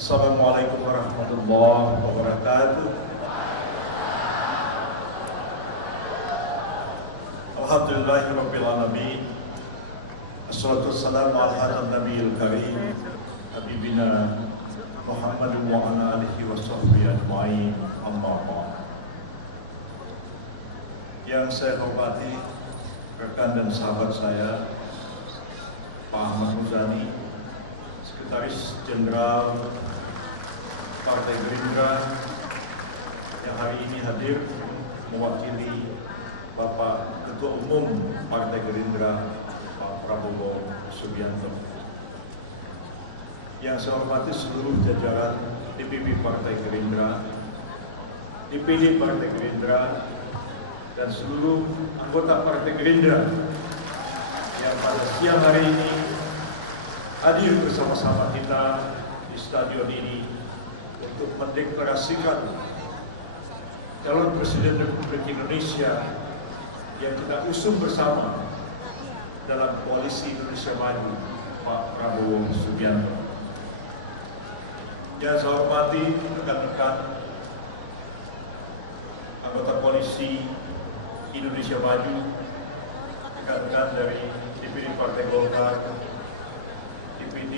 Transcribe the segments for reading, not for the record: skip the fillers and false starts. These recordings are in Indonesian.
Assalamualaikum warahmatullahi wabarakatuh. Alhamdulillahirabbil alamin. Assalatu wassalamu ala hadran nabiyil karim habibina Muhammadin wa ala alihi wa sahbihi ajma'in. Amma ba'd. Yang saya hormati rekan dan sahabat saya Pak Ahmad Muzani, Sekretaris Jenderal Partai Gerindra yang hari ini hadir mewakili Bapak Ketua Umum Partai Gerindra Pak Prabowo Subianto. Yang saya hormati seluruh jajaran DPP Partai Gerindra, DPD Partai Gerindra, dan seluruh anggota Partai Gerindra yang pada siang hari ini hadir bersama-sama kita di stadion ini untuk mendeklarasikan calon Presiden Republik Indonesia yang kita usung bersama dalam Koalisi Indonesia Maju, Pak Prabowo Subianto. Yang saya hormati rekan-rekan anggota Koalisi Indonesia Maju, rekan-rekan dari DPD Partai Golkar, DPD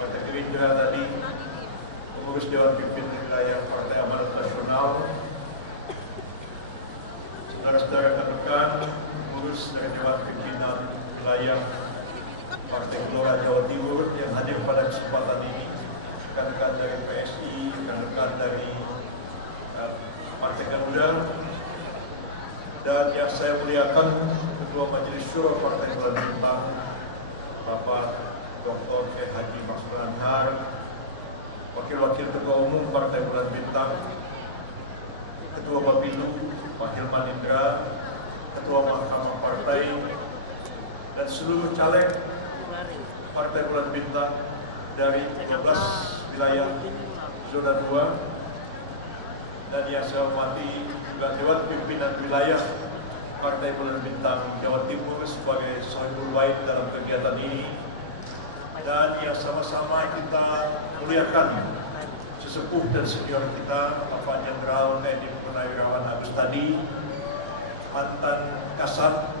Partai Gerindra tadi, pengurus Dewan Pimpinan Wilayah Partai Amanat Nasional, saudara-saudara rekan-rekan pengurus dari Dewan Pimpinan Wilayah Partai Gelora Jawa Timur yang hadir pada kesempatan ini, rekan-rekan dari PSI, rekan-rekan dari Partai Garuda, dan yang saya muliakan Ketua Majelis Syuro Partai Bulan Bintang, Bapak Dr. K. Haji Maksud Anhar, Wakil-Wakil Ketua Umum Partai Bulan Bintang, Ketua Bapilu Pak Hilman Indra, Ketua Mahkamah Partai, dan seluruh caleg Partai Bulan Bintang dari 13 wilayah zona 2, dan yang saya hormati juga Dewan Pimpinan Wilayah Partai Bulan Bintang Jawa Timur sebagai Sohibul Wahid dalam kegiatan ini, dan yang sama-sama kita muliakan sesepuh dan senior kita Bapak Jenderal TNI Purnawirawan Agus Tadi, mantan Kasat,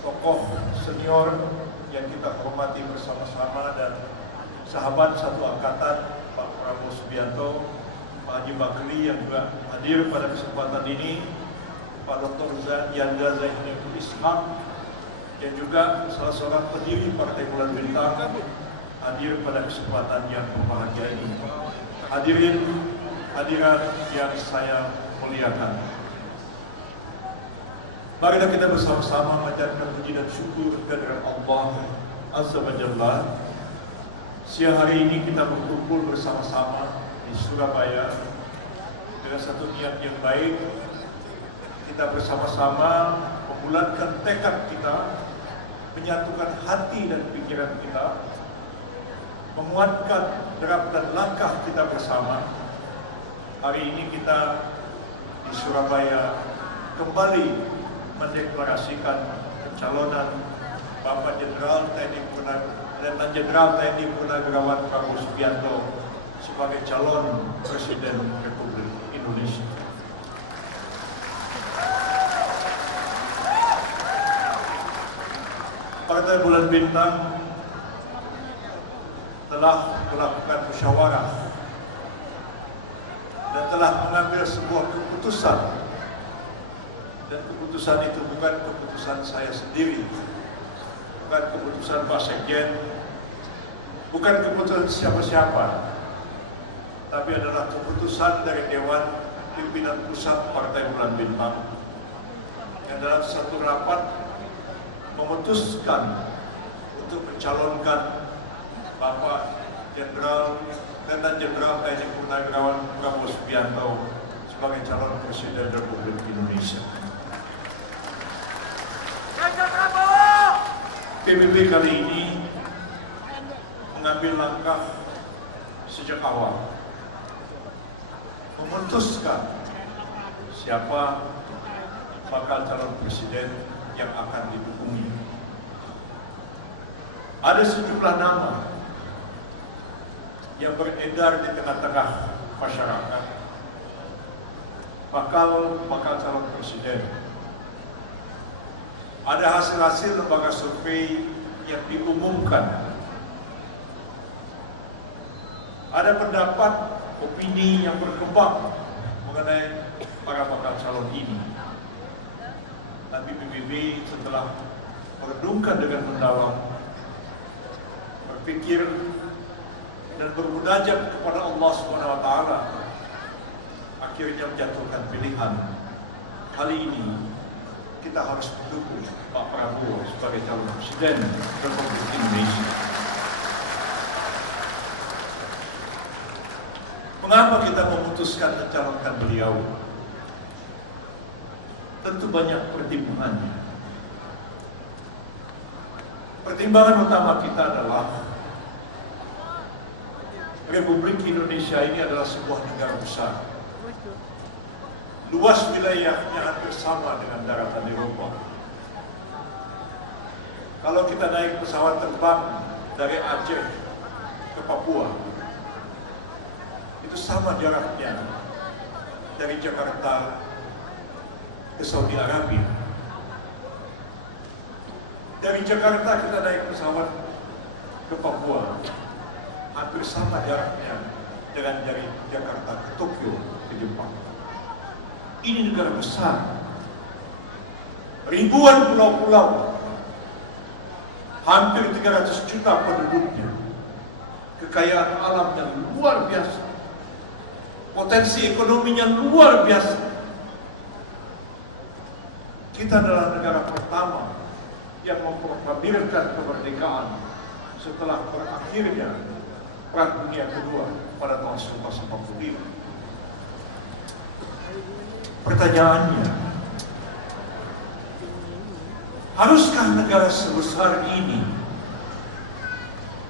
tokoh senior yang kita hormati bersama-sama, dan sahabat satu angkatan Pak Prabowo Subianto, Pak Haji Bakri yang juga hadir pada kesempatan ini, Pak Dr. Yanda Zainul Ishaq yang juga salah seorang pendiri Partai Bulan Bintang hadir pada kesempatan yang berbahagia ini. Hadirin hadirat yang saya muliakan, marilah kita bersama-sama menjadikan puji dan syukur kehadirat Allah Azza wa Jalla. Siang hari ini kita berkumpul bersama-sama di Surabaya dengan satu niat yang baik. Kita bersama-sama membulatkan tekad kita, menyatukan hati dan pikiran kita, menguatkan derap dan langkah kita bersama. Hari ini kita di Surabaya kembali mendeklarasikan pencalonan Bapak Jenderal TNI Letnan Jenderal TNI Purnawirawan Prabowo Subianto sebagai calon Presiden Republik Indonesia. Partai Bulan Bintang telah melakukan musyawarah dan telah mengambil sebuah keputusan, dan keputusan itu bukan keputusan saya sendiri, bukan keputusan Pak Sekjen, bukan keputusan siapa-siapa, tapi adalah keputusan dari Dewan Pimpinan Pusat Partai Bulan Bintang yang dalam satu rapat memutuskan untuk mencalonkan Bapak Letnan Jenderal TNI Purnawirawan Prabowo Subianto sebagai calon Presiden Republik Indonesia. PBB kali ini mengambil langkah sejak awal, memutuskan siapa bakal calon presiden yang akan didukungnya. Ada sejumlah nama yang beredar di tengah-tengah masyarakat bakal calon presiden. Ada hasil-hasil lembaga survei yang diumumkan. Ada pendapat, opini yang berkembang mengenai para bakal calon ini. Tapi PBB setelah merenungkan dengan mendalam, berpikir dan bermunajat kepada Allah Subhanahu wa taala, akhirnya menjatuhkan pilihan. Kali ini kita harus mendukung Pak Prabowo sebagai calon presiden Republik Indonesia. Mengapa kita memutuskan mencalonkan beliau? Tentu banyak pertimbangannya. Pertimbangan utama kita adalah Republik Indonesia ini adalah sebuah negara besar. Luas wilayahnya hampir sama dengan daratan Eropa. Kalau kita naik pesawat terbang dari Aceh ke Papua, itu sama jaraknya dari Jakarta ke Saudi Arabia. Dari Jakarta kita naik pesawat ke Papua, hampir sama jaraknya dengan dari Jakarta ke Tokyo, ke Jepang. Ini negara besar, ribuan pulau-pulau, hampir 300 juta penduduknya, kekayaan alam yang luar biasa, potensi ekonominya luar biasa. Kita adalah negara pertama yang memproklamirkan kemerdekaan setelah berakhirnya Perang Dunia Kedua pada tahun 1945. Pertanyaannya, haruskah negara sebesar ini,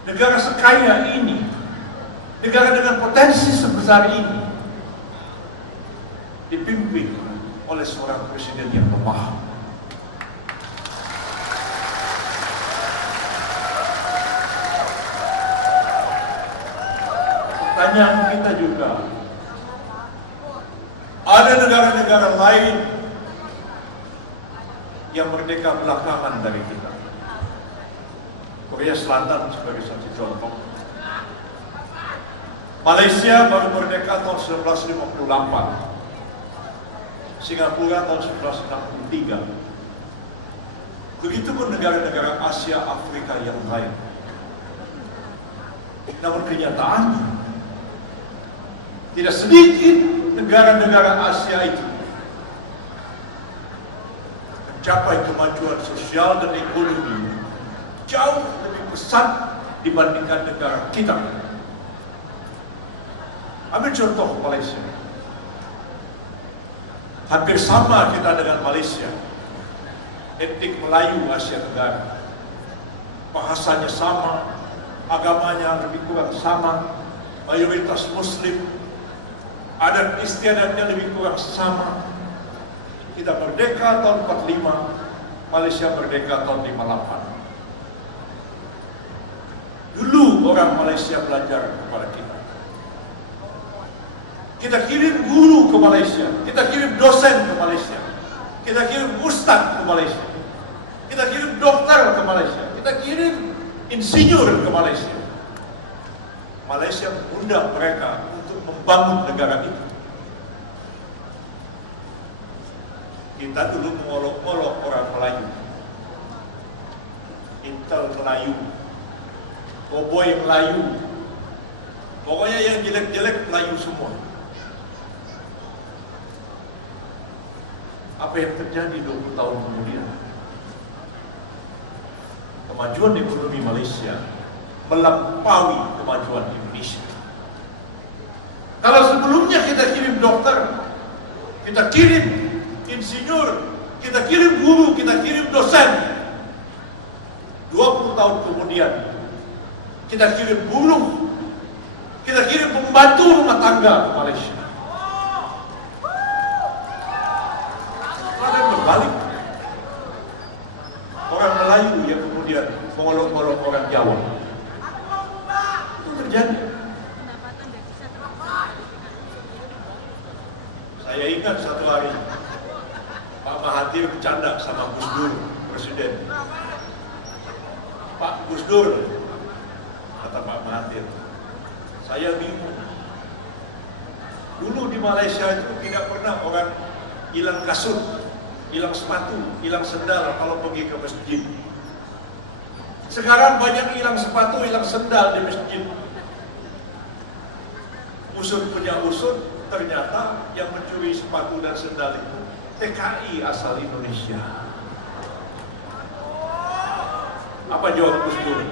negara sekaya ini, negara dengan potensi sebesar ini dipimpin oleh seorang presiden yang lemah? Pertanyaan kita juga, ada negara-negara lain yang merdeka belakangan dari kita. Korea Selatan sebagai satu contoh. Malaysia baru merdeka tahun 1958. Singapura tahun 1963. Begitupun negara-negara Asia, Afrika yang lain. Namun kenyataannya, tidak sedikit negara-negara Asia itu mencapai kemajuan sosial dan ekonomi jauh lebih besar dibandingkan negara kita. Ambil contoh Malaysia. Hampir sama kita dengan Malaysia. Etnik Melayu Asia Tenggara. Bahasanya sama, agamanya lebih kurang sama, mayoritas Muslim, adat istiadatnya lebih kurang sama. Kita merdeka tahun 45, Malaysia merdeka tahun 58. Dulu orang Malaysia belajar kepada kita. Kita kirim guru ke Malaysia, kita kirim dosen ke Malaysia, kita kirim ustaz ke Malaysia, kita kirim dokter ke Malaysia, kita kirim insinyur ke Malaysia. Malaysia mengundang mereka untuk membangun negara itu. Kita dulu mengolok-olok orang Melayu, Intel Melayu, Cowboy Melayu, pokoknya yang jelek-jelek Melayu semua. Apa yang terjadi 20 tahun kemudian? Kemajuan ekonomi Malaysia melampaui kemajuan Indonesia. Kalau sebelumnya kita kirim dokter, kita kirim insinyur, kita kirim guru, kita kirim dosen, 20 tahun kemudian kita kirim buruh, kita kirim pembantu rumah tangga ke Malaysia. Ada berbalik. Orang Melayu yang kemudian mengolok-olok orang Jawa. Itu terjadi. Saya ingat satu hari Pak Mahathir bercanda sama Gus Dur, Presiden. Pak Gus Dur, kata Pak Mahathir, saya bingung. Dulu di Malaysia itu tidak pernah orang hilang kasut, hilang sepatu, hilang sendal kalau pergi ke masjid. Sekarang banyak hilang sepatu, hilang sendal di masjid. Usut punya usut, ternyata yang mencuri sepatu dan sendal itu TKI asal Indonesia. Apa jawab Gus Dur?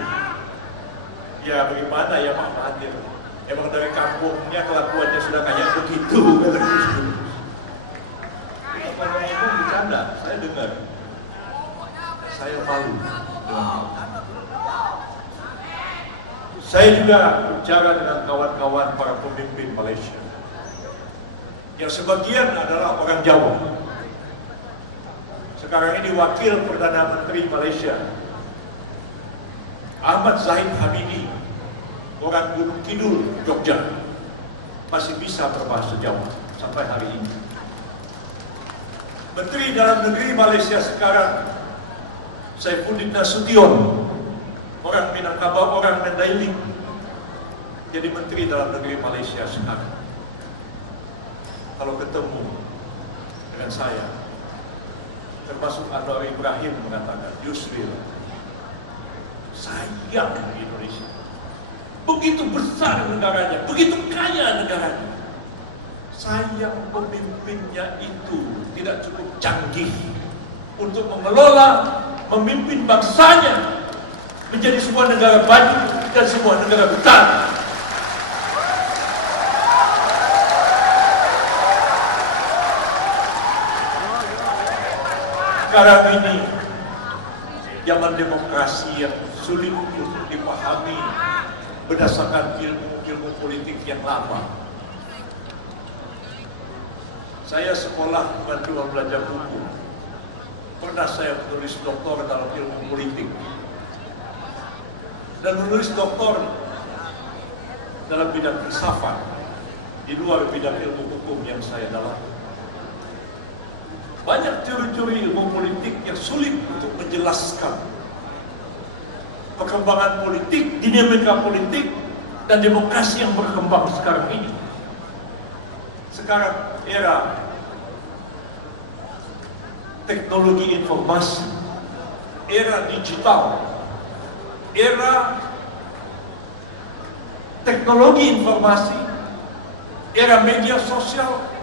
Ya bagaimana ya Pak Mahathir? Emang dari kampungnya kelakuannya sudah kayak begitu, kata Gus Dur. Itu kalau ngomong bercanda, saya dengar. Saya malu dengan saya juga bicara dengan kawan-kawan para pemimpin Malaysia. Yang sebagian adalah orang Jawa. Sekarang ini Wakil Perdana Menteri Malaysia, Ahmad Zahid Hamidi, orang Gunung Kidul, Jogja, masih bisa berbahasa Jawa sampai hari ini. Menteri Dalam Negeri Malaysia sekarang, Saifuddin Nasution, orang Minangkabau, orang Mandailing, jadi Menteri Dalam Negeri Malaysia sekarang. Kalau ketemu dengan saya, termasuk Anwar Ibrahim mengatakan, Yusril, sayang Indonesia. Begitu besar negaranya, begitu kaya negaranya. Sayang pemimpinnya itu tidak cukup canggih untuk mengelola, memimpin bangsanya menjadi sebuah negara maju dan sebuah negara besar. Sekarang ini zaman demokrasi yang sulit untuk dipahami berdasarkan ilmu-ilmu politik yang lama. Saya sekolah bantuan belajar hukum. Pernah saya menulis doktor dalam ilmu politik dan menulis doktor dalam bidang filsafat di luar bidang ilmu hukum yang saya dalami. Banyak teori-teori ilmu politik yang sulit untuk menjelaskan perkembangan politik, dinamika politik, dan demokrasi yang berkembang sekarang ini. Sekarang era teknologi informasi, era digital, era teknologi informasi, era media sosial,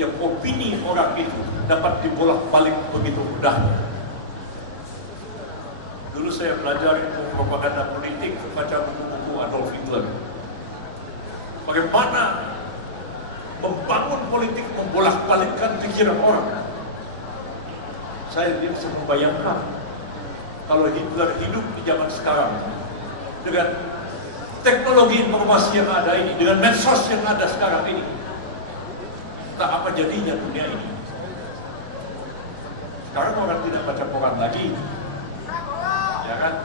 yang opini orang itu dapat dibolak-balik begitu mudahnya. Dulu saya belajar ilmu propaganda politik, baca buku-buku Adolf Hitler. Bagaimana membangun politik, membolak-balikkan pikiran orang. Saya bisa membayangkan kalau Hitler hidup di zaman sekarang dengan teknologi informasi yang ada ini, dengan medsos yang ada sekarang ini, tak apa jadinya dunia ini. Sekarang orang tidak baca koran lagi, ya kan?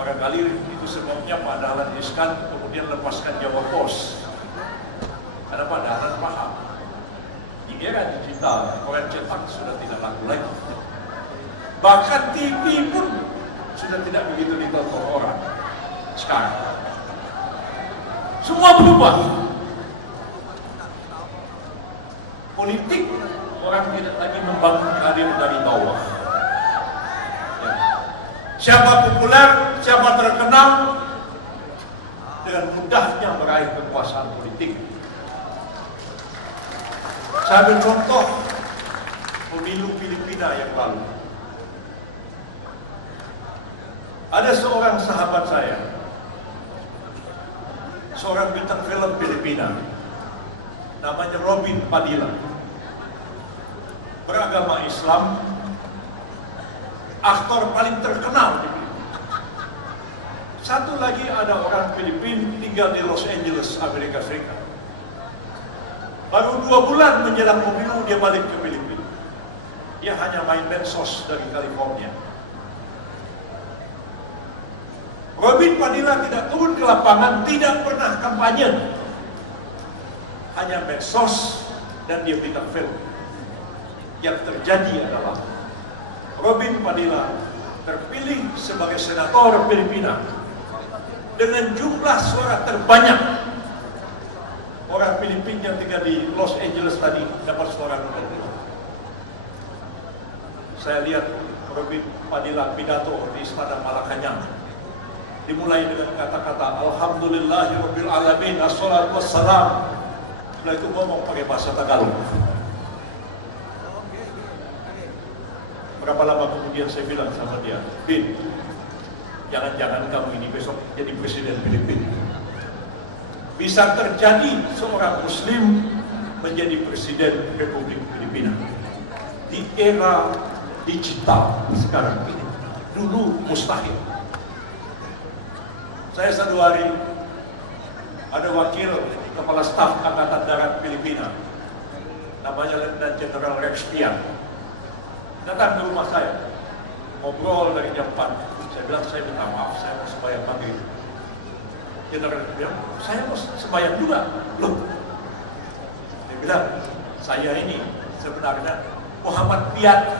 Barangkali itu sebabnya Pak Dahlan Iskan kemudian lepaskan Jawa Pos, karena Pak Dahlan paham di era digital koran cetak sudah tidak laku lagi. Bahkan TV pun sudah tidak begitu ditonton orang sekarang. Semua berubah. Politik orang tidak lagi membangun karir dari bawah. Ya. Siapa populer, siapa terkenal, dengan mudahnya meraih kekuasaan politik. Saya ambil contoh pemilu Filipina yang lalu. Ada seorang sahabat saya, seorang bintang film Filipina, namanya Robin Padilla, beragama Islam, aktor paling terkenal di Filipina. Satu lagi ada orang Filipina tinggal di Los Angeles, Amerika Serikat. Baru 2 bulan menjelang pemilu dia balik ke Filipina. Dia hanya main medsos dari California. Robin Padilla tidak turun ke lapangan, tidak pernah kampanye. hanya medsos dan dia berikan film. Yang terjadi adalah Robin Padilla terpilih sebagai senator Filipina dengan jumlah suara terbanyak. Orang Filipina yang tinggal di Los Angeles tadi dapat suara nomor 2. Saya lihat Robin Padilla pidato di Istana Malacañang. Dimulai dengan kata-kata Alhamdulillahirabbil alamin, assalatu wassalam. Setelah itu ngomong pakai bahasa Tagalog. Berapa lama kemudian saya bilang sama dia, Bin, jangan-jangan kamu ini besok jadi presiden Filipina. Bisa terjadi seorang Muslim menjadi presiden Republik Filipina di era digital sekarang ini. Dulu mustahil. Saya satu hari ada wakil kepala staf Angkatan Darat Filipina, namanya Letnan Jenderal Rex Pian, datang ke rumah saya, ngobrol dari jam 4. Saya bilang, saya minta maaf, saya mau sembahyang maghrib. Jenderal bilang, saya mau sembahyang juga. Loh, dia bilang, saya ini sebenarnya Muhammad Pian,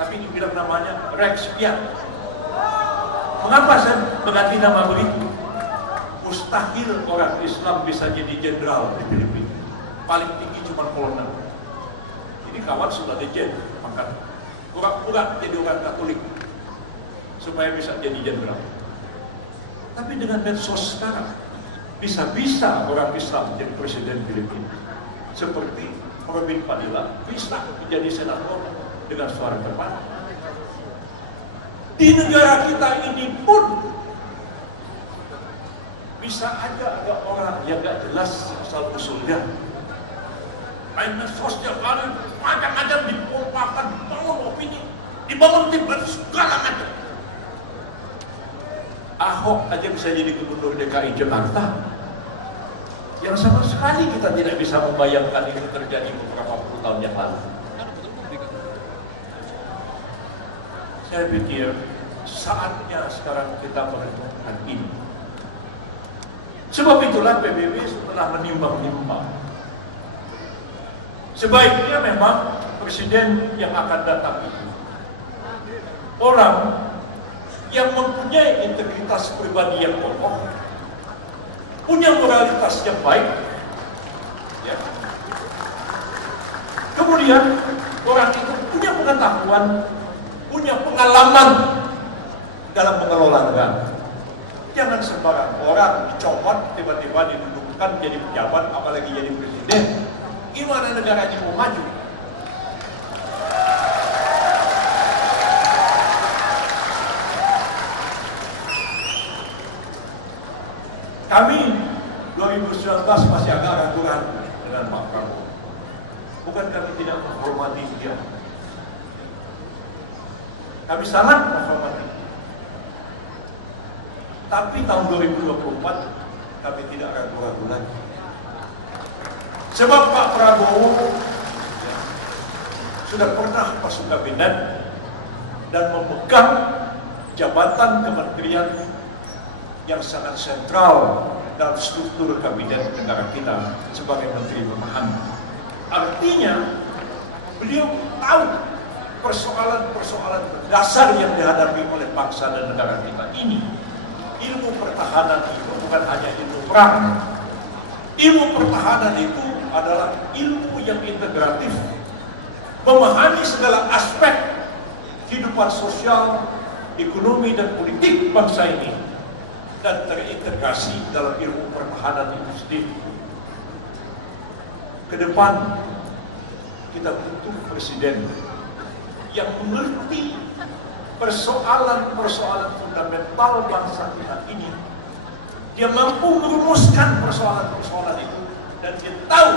tapi dibilang namanya Rex Pian. Mengapa saya mengganti nama begitu? Mustahil orang Islam bisa jadi jenderal di Filipina. Paling tinggi cuma kolonel. Ini kawan sudah legend, maka pura-pura jadi orang Katolik supaya bisa jadi jenderal. Tapi dengan medsos sekarang, bisa-bisa orang Islam jadi presiden Filipina. Seperti Robin Padilla bisa menjadi senator dengan suara terbanyak. Di negara kita ini pun bisa aja ada orang yang gak jelas asal usulnya. Main medsos tiap hari, macam-macam dipompakan, dibangun opini, dibangun tim segala macam. Ahok aja bisa jadi gubernur DKI Jakarta, yang sama sekali kita tidak bisa membayangkan itu terjadi beberapa puluh tahun yang lalu. Saya pikir saatnya sekarang kita merenungkan ini. Sebab itulah PBB setelah menimbang-nimbang, sebaiknya memang presiden yang akan datang itu orang yang mempunyai integritas pribadi yang kokoh, punya moralitas yang baik, ya. Kemudian orang itu punya pengetahuan, punya pengalaman dalam mengelola negara. Jangan sembarang orang dicopot tiba-tiba didudukkan jadi pejabat, apalagi jadi presiden. Gimana negara ini mau maju? Kami 2019 masih agak ragu-ragu dengan Pak Prabowo. Bukan kami tidak menghormati dia. Kami sangat menghormati. Tapi tahun 2024 kami tidak ragu-ragu lagi. Sebab Pak Prabowo sudah pernah masuk kabinet dan memegang jabatan kementerian yang sangat sentral dalam struktur kabinet negara kita sebagai Menteri Pemahaman. Artinya beliau tahu persoalan-persoalan dasar yang dihadapi oleh bangsa dan negara kita ini. Ilmu pertahanan itu bukan hanya ilmu perang. Ilmu pertahanan itu adalah ilmu yang integratif, memahami segala aspek kehidupan sosial, ekonomi dan politik bangsa ini, dan terintegrasi dalam ilmu pertahanan itu sendiri. Ke depan kita butuh presiden yang mengerti persoalan-persoalan fundamental bangsa kita ini. Dia mampu merumuskan persoalan-persoalan itu dan dia tahu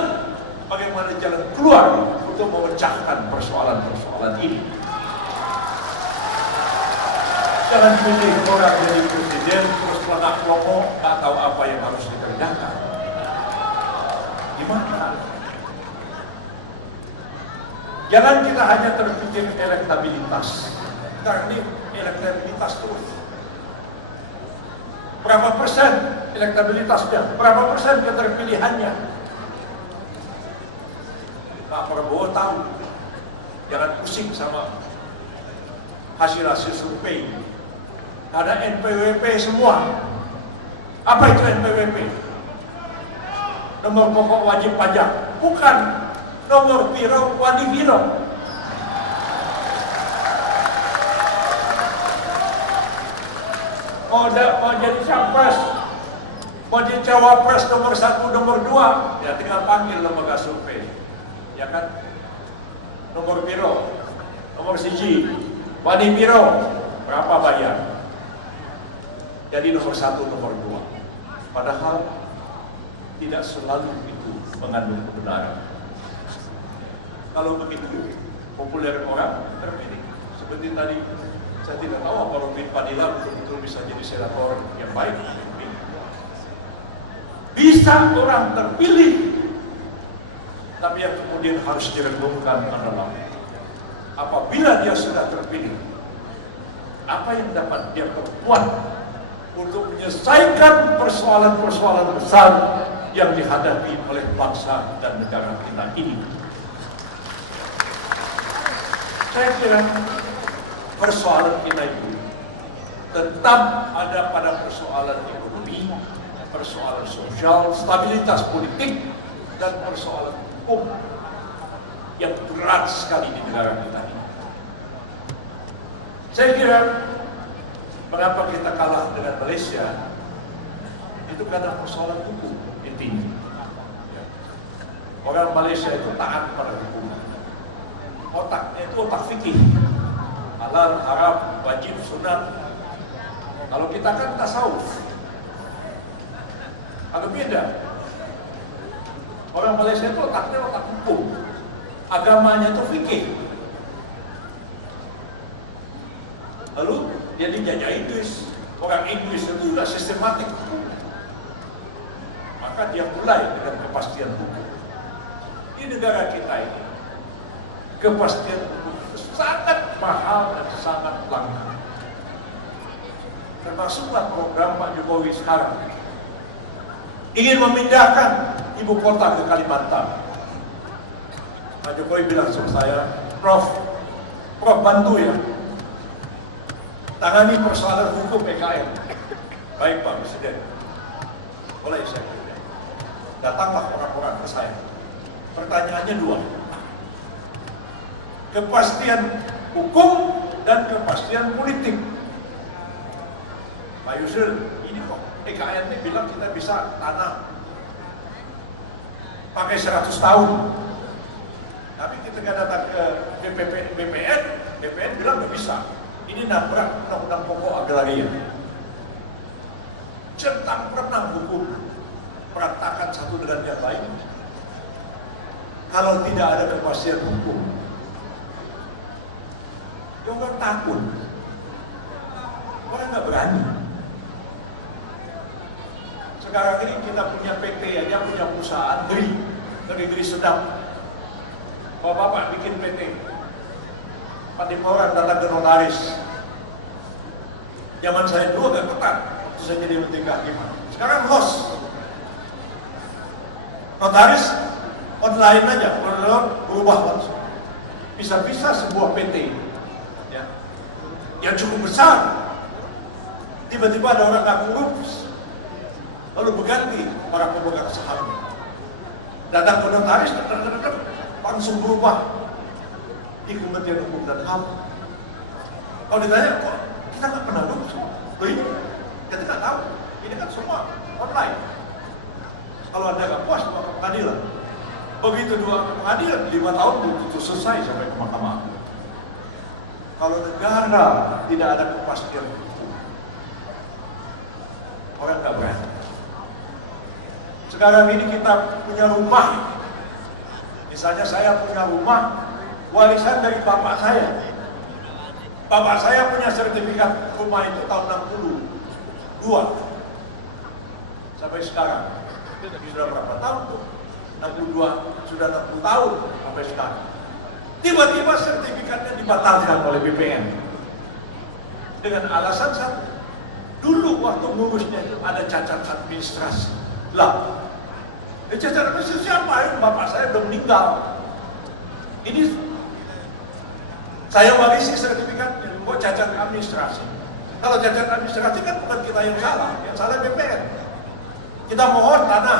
bagaimana jalan keluar untuk memecahkan persoalan-persoalan ini. Jangan pilih orang jadi presiden terus pelangak pelongo, tak tahu apa yang harus dikerjakan. Gimana? Jangan kita hanya terpikir elektabilitas. Sekarang ini elektabilitas terus. Berapa persen elektabilitasnya? Berapa persen keterpilihannya? Pak Prabowo tahu, jangan pusing sama hasil-hasil survei. Ada NPWP semua. Apa itu NPWP? Nomor pokok wajib pajak. Bukan. Nomor biro wadi biro. Mau jadi capres, mau jadi cawapres nomor 1, nomor 2, ya tinggal panggil lembaga survei, ya kan? Nomor biro, nomor siji, wadi biro, berapa bayar? Jadi nomor 1, nomor 2. Padahal tidak selalu itu mengandung kebenaran. Kalau begitu, populer orang terpilih. Seperti tadi, saya tidak tahu apa Robin Padilla betul-betul bisa jadi senator yang baik. Bisa orang terpilih, tapi yang kemudian harus direnungkan adalah apabila dia sudah terpilih, apa yang dapat dia perbuat untuk menyelesaikan persoalan-persoalan besar yang dihadapi oleh bangsa dan negara kita ini. Saya kira persoalan kita itu tetap ada pada persoalan ekonomi, persoalan sosial, stabilitas politik, dan persoalan hukum yang berat sekali di negara kita ini. Saya kira mengapa kita kalah dengan Malaysia itu karena persoalan hukum intinya. Orang Malaysia itu taat pada hukum. Otaknya itu otak fikih. Halal, haram, wajib, sunat. Kalau kita kan tasawuf, agak beda. Orang Malaysia itu otaknya otak hukum, agamanya itu fikih. Lalu dia dijajah Inggris. Orang Inggris itu sudah sistematik hukum. Maka dia mulai dengan kepastian hukum. Di negara kita ini, kepastian hukum sangat mahal dan sangat langka. Termasuklah program Pak Jokowi sekarang ingin memindahkan ibu kota ke Kalimantan. Pak Jokowi bilang sama saya, Prof bantu ya, tangani persoalan hukum PKN. Baik Pak Presiden, boleh saya kira. Datanglah orang-orang ke saya. Pertanyaannya dua, kepastian hukum dan kepastian politik. Pak Yusril, ini kok PKN ini bilang kita bisa tanah pakai 100 tahun. Tapi ketika datang ke BPN bilang nggak bisa. Ini nabrak undang-undang pokok agraria. Centang perenang hukum, berantakan satu dengan yang lain. Kalau tidak ada kepastian hukum, ya orang takut, orang nggak berani. Sekarang ini kita punya PT aja, punya perusahaan negeri sedap. Bapak bikin PT, orang datang ke notaris. Zaman saya dulu agak ketat, waktu saya jadi menteri kehakiman. Sekarang los, notaris online aja, berubah langsung. Bisa-bisa sebuah PT ya, yang cukup besar, tiba-tiba ada orang nggak urus, lalu berganti para pemegang saham. Datang ke notaris, langsung berubah di Kementerian Hukum dan HAM. Kalau ditanya, kok kita nggak pernah urus? Ini kita nggak tahu. Ini kan semua online. Kalau Anda nggak puas, ke pengadilan. Begitu dua pengadilan, 5 tahun belum selesai sampai ke mahkamah. Kalau negara tidak ada kepastian hukum, orang nggak berani. Sekarang ini kita punya rumah, misalnya saya punya rumah warisan dari bapak saya. Bapak saya punya sertifikat rumah itu tahun 62 sampai sekarang. Sudah berapa tahun tuh? 62, sudah 60 tahun sampai sekarang. Tiba-tiba sertifikatnya dibatalkan oleh BPN dengan alasan satu. Dulu waktu ngurusnya itu ada cacat administrasi. Lah, cacat administrasi siapa? Bapak saya udah meninggal. Ini saya warisi sertifikatnya, kok cacat administrasi. Kalau cacat administrasi kan bukan kita yang salah BPN. Kita mohon tanah,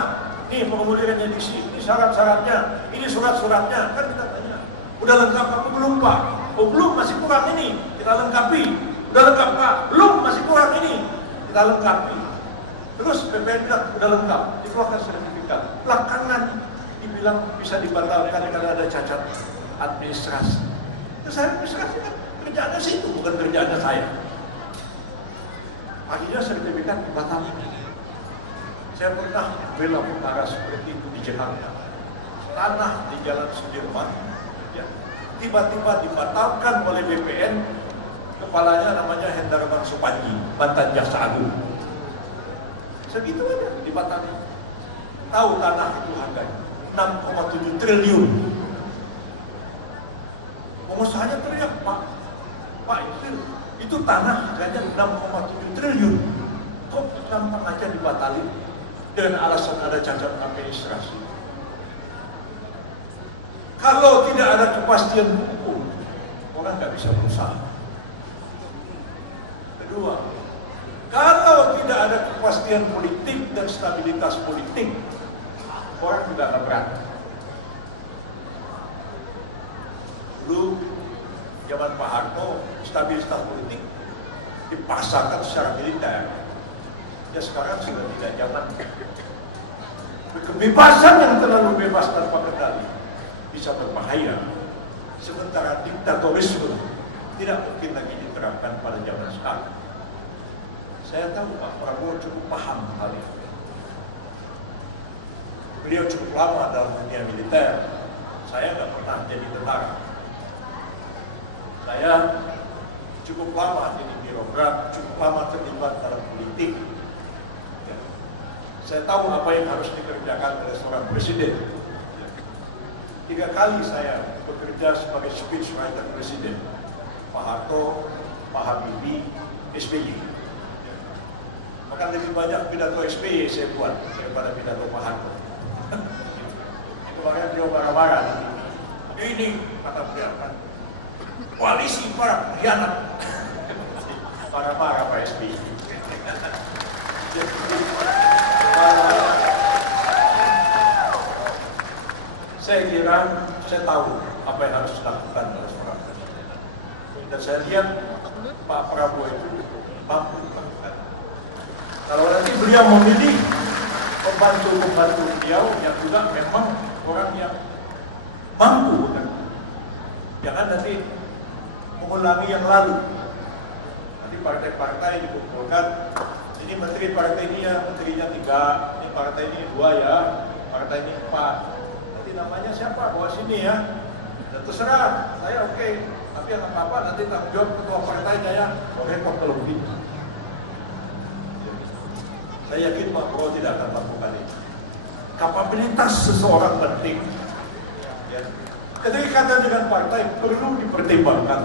nih pengumumannya di sini, ini syarat-syaratnya, ini surat-suratnya, kan kita tanya. Udah lengkap apa belum Pak? Oh belum, masih kurang ini, kita lengkapi. Udah lengkap Pak? Belum, masih kurang ini, kita lengkapi. Terus BPN bilang udah lengkap, dikeluarkan sertifikat. Belakangan dibilang bisa dibatalkan karena ada cacat administrasi. Itu saya administrasi kan kerjaannya situ, bukan kerjaannya saya. Akhirnya sertifikat dibatalkan. Saya pernah bela perkara seperti itu di Jakarta. Tanah di Jalan Sudirman, ya, tiba-tiba dibatalkan oleh BPN. Kepalanya namanya Hendarman Supanji, mantan Jaksa Agung. Segitu aja dibatalkan. Tahu tanah itu harganya 6,7 triliun. Pengusahanya teriak, Pak itu tanah harganya 6,7 triliun. Kok gampang aja dibatalin dengan alasan ada cacat administrasi? Kalau tidak ada kepastian hukum, orang nggak bisa berusaha. Kedua, kalau tidak ada kepastian politik dan stabilitas politik, orang tidak akan berani. Dulu zaman Pak Harto, stabilitas politik dipaksakan secara militer. Ya sekarang sudah tidak zaman. Kebebasan yang terlalu bebas tanpa kendali bisa berbahaya. Sementara diktatorisme tidak mungkin lagi diterapkan pada zaman sekarang. Saya tahu Pak Prabowo cukup paham hal ini. Beliau cukup lama dalam dunia militer. Saya nggak pernah jadi tentara. Saya cukup lama jadi birokrat, cukup lama terlibat dalam politik. Ya. Saya tahu apa yang harus dikerjakan oleh seorang presiden. 3 kali saya bekerja sebagai speechwriter presiden. Pak Harto, Pak Habibie, SBY. Maka lebih banyak pidato SBY saya buat daripada pidato Pak Harto. Kemarin dia marah-marah. Ini kata beliau kan, koalisi para pengkhianat. Marah-marah Pak SBY. Saya kira, saya tahu apa yang harus dilakukan oleh seorang presiden. Dan saya lihat Pak Prabowo itu mampu melakukan. Kalau nanti beliau memilih pembantu-pembantu beliau yang juga memang orang yang mampu, kan? Jangan nanti mengulangi yang lalu. Nanti partai-partai dikumpulkan, ini menteri partai ini ya, menterinya 3, ini partai ini 2 ya, partai ini 4. Nanti namanya siapa? Bawa sini ya. Dan terserah, saya oke. Tapi yang apa-apa nanti tanggung jawab ketua partainya ya. Repot kalau begitu. Saya yakin Pak Prabowo tidak akan melakukan itu. Kapabilitas seseorang penting. Ya. Kedekatan dengan partai perlu dipertimbangkan.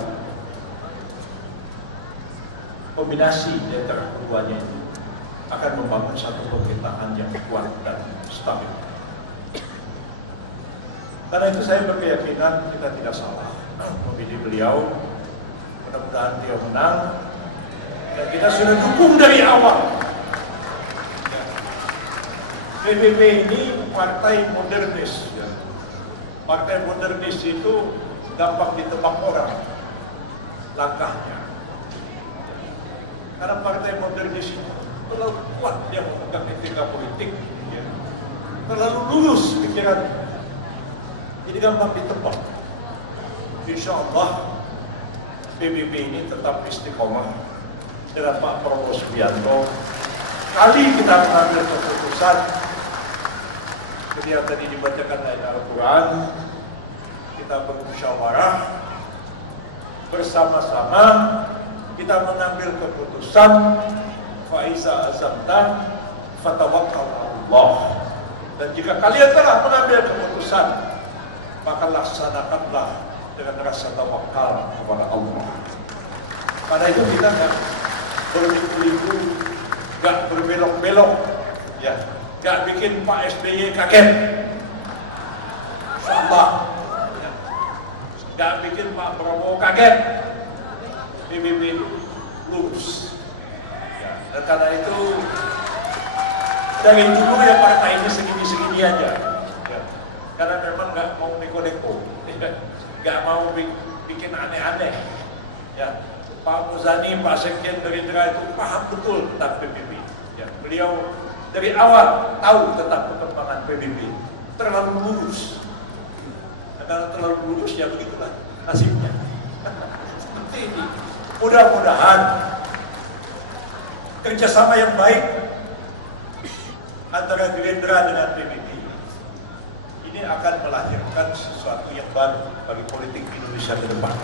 Kombinasi di antara keduanya itu akan membangun satu pemerintahan yang kuat dan stabil. Karena itu saya berkeyakinan kita tidak salah memilih beliau. Mudah-mudahan dia menang. Dan kita sudah dukung dari awal. PBB ini partai modernis. Ya. Partai modernis itu gampang ditebak orang langkahnya. Karena partai modernis itu terlalu kuat dia memegang etika politik, ya. Terlalu lurus pikiran, jadi gampang ditebak. Insya Allah PBB ini tetap istiqomah dengan Pak Prabowo Subianto. Kali kita mengambil keputusan, ketika tadi dibacakan ayat Al-Quran, kita bermusyawarah bersama-sama, kita mengambil keputusan, Faiza azamta fatawakkal Allah. Dan jika kalian telah mengambil keputusan, maka laksanakanlah dengan rasa tawakal kepada Allah. Karena itu kita nggak berliku-liku, nggak berbelok-belok, ya, nggak bikin Pak SBY kaget. Insyaallah, ya. nggak bikin Pak Prabowo kaget. PBB lurus. Ya, dan karena itu dari dulu ya partai ini segini-segini aja. Ya, karena memang nggak mau neko-neko, nggak mau bikin aneh-aneh. Ya, Pak Muzani, Pak Sekjen Gerindra itu paham betul tentang PBB. Ya, beliau dari awal tahu tentang perkembangan PBB, terlalu lurus. Nah, kalau terlalu lurus ya begitulah nasibnya. Seperti ini. Mudah-mudahan kerjasama yang baik antara Gerindra dengan PBB ini akan melahirkan sesuatu yang baru bagi politik Indonesia ke depan.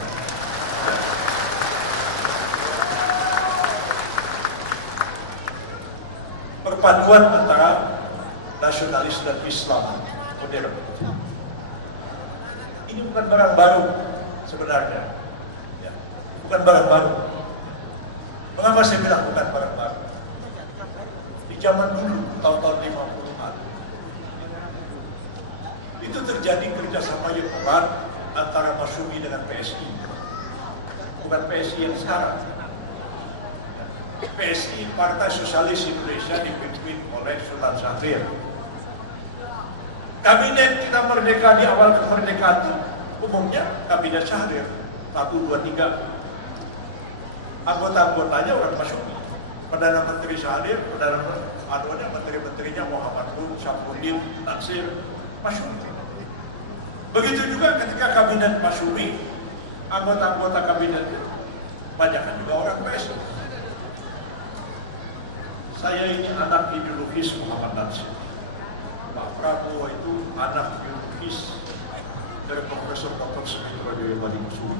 Perpaduan antara nasionalis dan Islam modern. Ini bukan barang baru sebenarnya. Ya, bukan barang baru. Mengapa saya bilang bukan barang baru? Di zaman dulu, tahun-tahun 50-an, itu terjadi kerjasama yang erat antara Masyumi dengan PSI. Bukan PSI yang sekarang. PSI, Partai Sosialis Indonesia, dipimpin oleh Sultan Syahrir. Kabinet kita merdeka di awal kemerdekaan itu umumnya kabinet Syahrir 1, 2, 3. Anggota-anggotanya orang Masyumi. Perdana Menteri Syahrir, menteri-menterinya Muhammad Nur, Syamsuddin, Natsir, Masyumi. Begitu juga ketika kabinet Masyumi, anggota-anggota kabinetnya banyak juga orang PSI. Saya ini anak ideologis Muhammad Natsir. Pak Prabowo itu anak ideologis dari Profesor Dr. Sumitro Dewadi Kusuma.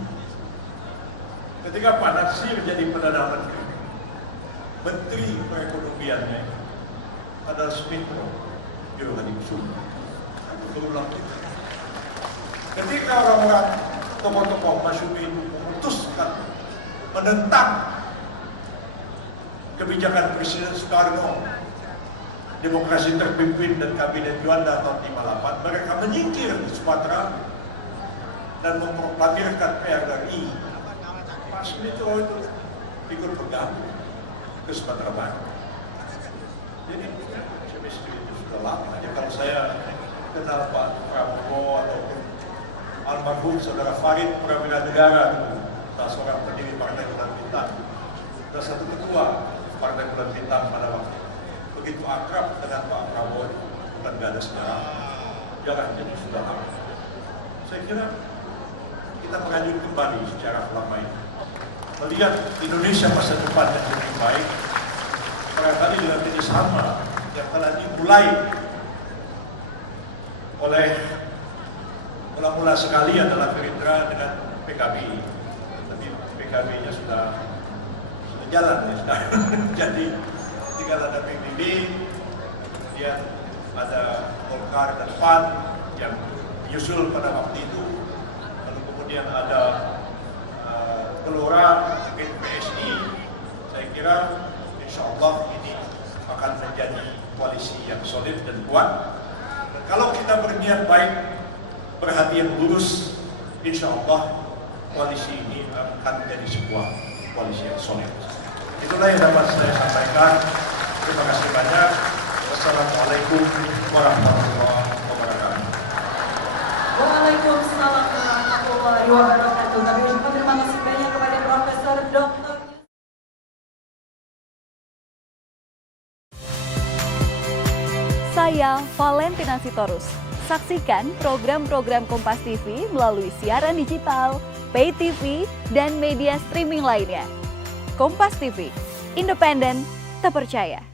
Ketika Pak Natsir jadi Perdana Menteri, Menteri Perekonomiannya adalah Sumitro Dewadi Kusuma. Itu berulang itu. Ketika orang-orang tokoh-tokoh Masyumi itu memutuskan menentang kebijakan Presiden Soekarno, demokrasi terpimpin dan kabinet Juanda tahun 58, mereka menyingkir di Sumatera dan memproklamirkan PRRI. Pak Sumitro itu ikut bergabung ke Sumatera Barat. Jadi chemistry itu sudah lama. Jadi kalau saya kenal Pak Prabowo ataupun almarhum Saudara Farid Prawira Negara, salah seorang pendiri Partai Bulan Bintang, salah satu ketua Partai Bulan Bintang pada waktu itu. Begitu akrab dengan Pak Prabowo, bukan gak ada sejarah, jangan jadi sudah lama. Saya kira kita merajut kembali secara lama ini, melihat Indonesia masa depan yang lebih baik, barangkali dengan ini sama yang telah dimulai oleh mula-mula sekali adalah Gerindra dengan PKB, tapi PKB-nya sudah jalan ya sekarang. Jadi tinggal ada PBB, kemudian ada Golkar dan PAN yang menyusul pada waktu itu, lalu kemudian ada Gelora, mungkin PSI. Saya kira insya Allah ini akan menjadi koalisi yang solid dan kuat. Dan kalau kita berniat baik, berhati yang lurus, insya Allah koalisi ini akan menjadi sebuah koalisi yang solid. Itulah yang dapat saya sampaikan. Terima kasih banyak. Wassalamualaikum warahmatullahi wabarakatuh. Waalaikumsalam warahmatullahi wabarakatuh. Kami ucapkan terima kasih banyak kepada Profesor Dr. Saya Valentina Sitorus. Saksikan program-program Kompas TV melalui siaran digital, pay TV, dan media streaming lainnya. Kompas TV, independen, terpercaya.